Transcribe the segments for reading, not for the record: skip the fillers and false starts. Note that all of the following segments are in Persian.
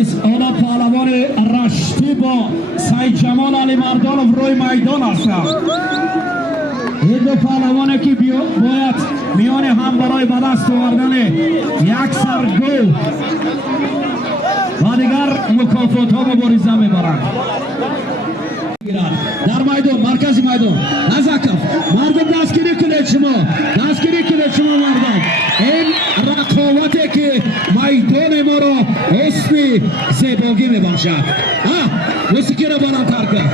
عزیز حالا پهلوان رشتی با سید جمال علی مردانov روی میدان هستند. این دو پهلوانه که باید میان هم برای به دست آوردن یک سرگو و دیگر مکافات ها مبارزه میبرند. در میدان مرکز میدان نزدیک مردم دستگیری کنید شما مردم. این رقابتی که میدان ما را اسم زیباگی میبخشد. موسیقی را بلندتر کن.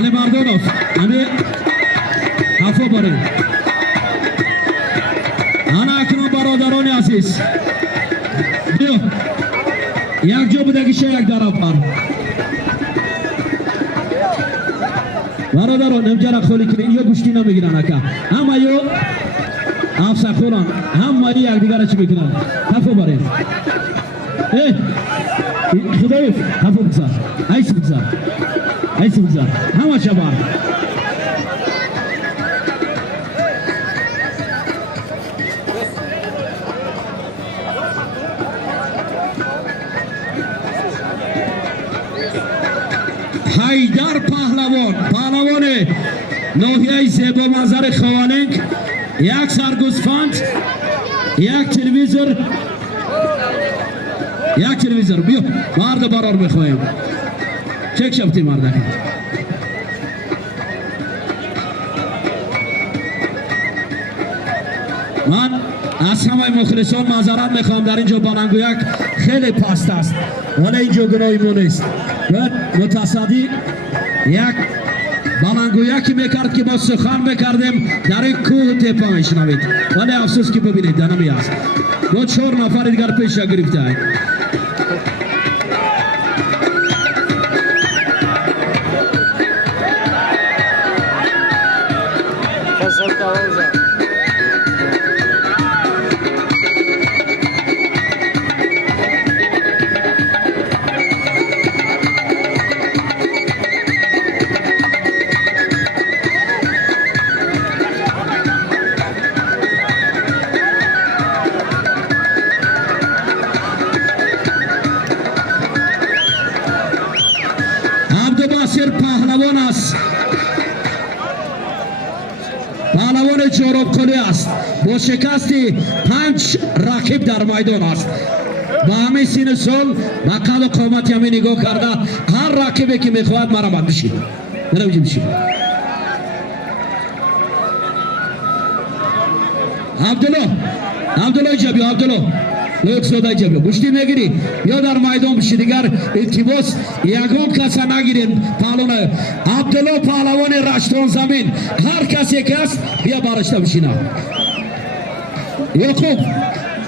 علی مردانov امی حفا باره انا اکنون برادران عزیز بیا یک جا بوده که یک طرف پر برادران نمجرق خولی کنید یا گوشتی نمیگیرن اکا همه یا افسر خوران همه یک دیگر چی بکنن حفا باره خدایف حفا بگذار ایسی بگذار ایسی بگذار همه شبان حیدر پهلوان ناحیه زیبا منظر خوالنگ یک سرگوسفند یک تلویزور بیا مرد برار میخوایم چک شبتی مرده من از همه مخلصان معذرت میخوام در اینجا بلنگویک خیلی پست است ولی اینجا گناهی مون نیست متصدی یک بلنگویکی میکرد که ما سخن میکردیم در این کوه تپا میشنوید ولی افسوس که ببینید دنمی است دو 4 نفر دیگر پیش گرفته هست پهلوان است پهلوان جارابخانه است با شکست 5 رقیب در میدان است با همین سین سال با قد و قامت همین نگاه کرده هر رقیبی که میخواهد مرحمت بشید نمیجی بشید عبدالله جبی عبدالله لوک سودا جبی گوشتی نگیری یا در میدان بشی دیگر التباس یگان کس نگیرین پهلوان عبدالله پهلوان رشتان زمین هر کسی که است بیا برشته بشینا یا خوب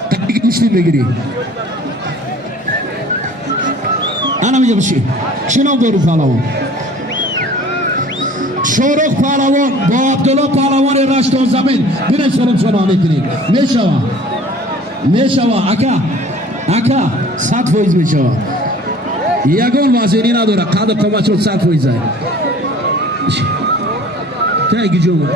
تقیقی گوشتی نگیری انا میجا بشی شنام دارو پهلوان شورخ پهلوان با عبدالله پهلوان رشتان زمین بینه سلام سلامه کنید میشوه اکا 100% میشوه یگان وزیری نداره قد قامت شد 100% تایی جمعه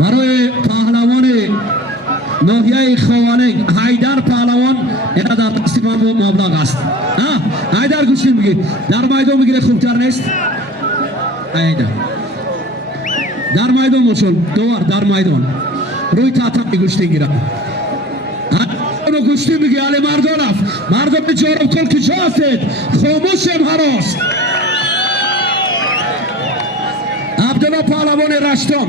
برای پهلوان ناحیه خوانه حیدر پهلوان اینا در دست من مبلغ است. حیدر گوشتی میگی در میدان بگیره خوبتر نیست؟ حیدر در میدان مشون دوار در میدان روی تاتا گوشتی گیرم گوشتی میگی علی مردانف مردان جارم کل کجا هستید خاموشم هراس عبدالله پهلوان رشتان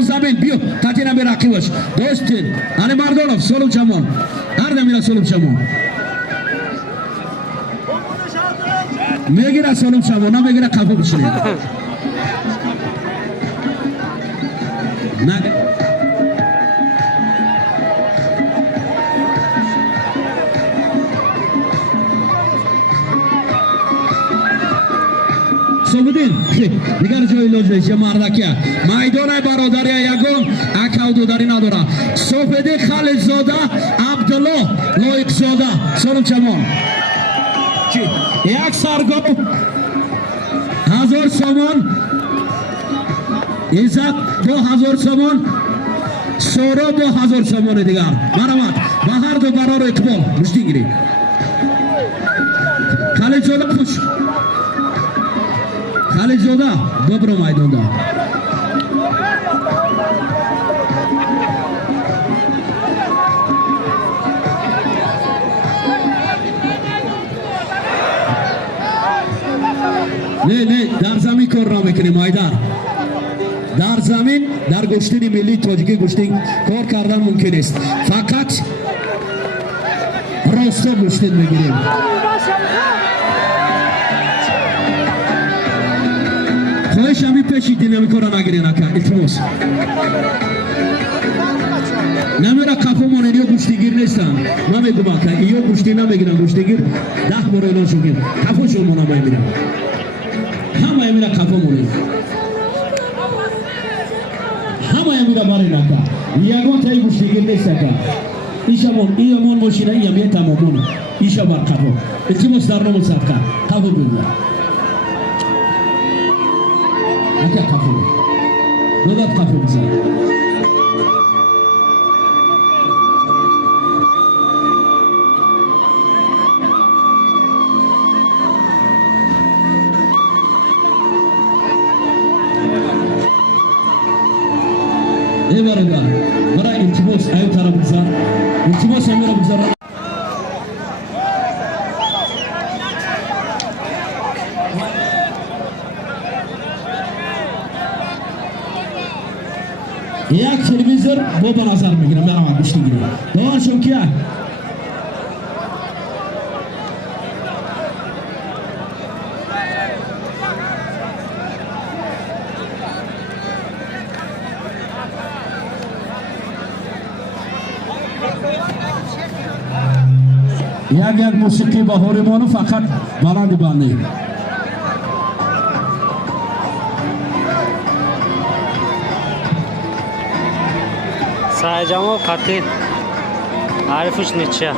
زمین بیو تاتینا به رقیبش دوستین علی مردانف سلام چمان هر دمیره سلام چمان میگیره سلام چمان نمیگیره قفا بشینید نه سوبدین دیگر جای لوجش مردکیه میدان برادری یگان اکاودو داری نداره سوبدی خالد زاده عبدالله لایق زاده سلام چمان یک سرگاه 1000 سامان عزت 2000 سامان سورا 2000 سامان دیگر مرامت و هر دو برار اقبال مشتی گیری خالد زاده خوش خالد زاده ببرو میدان دا نه در زمین کار را میکنیم مایدار در زمین در گوشتین ملی تاجیکی گوشتین کار کردن ممکن است فقط راستا گوشتین میگیریم خواهش همی پیشیدین نمی کارا نگیرین اکا التماس نمیره کفو مانین یا گوشتیگیر نیستن من میگم اکا یا گوشتی نمیگیرن گوشتیگیر 10 بار اینا شو گیر کفو شو مانا میمیرن همه میره کفو مانین همه میره بارین اکا یگان تایی گوشتیگیر نیست اکا ایشا من این من ماشینه این همیه تمامونه ایشا بر کفو التماس در نمو صدقه کفو بگیر اکا کفو دادت کفو بزن ای برادر برای التماس ایو طرف بزن التماس همیرا بزن یک تلویزیون با به نظر میگیرم مرا گوشتی گیرم دوارشون کیه یک موسیقی با هوریمانو فقط بلند بانه سایجامو قطعی عارفش نیچه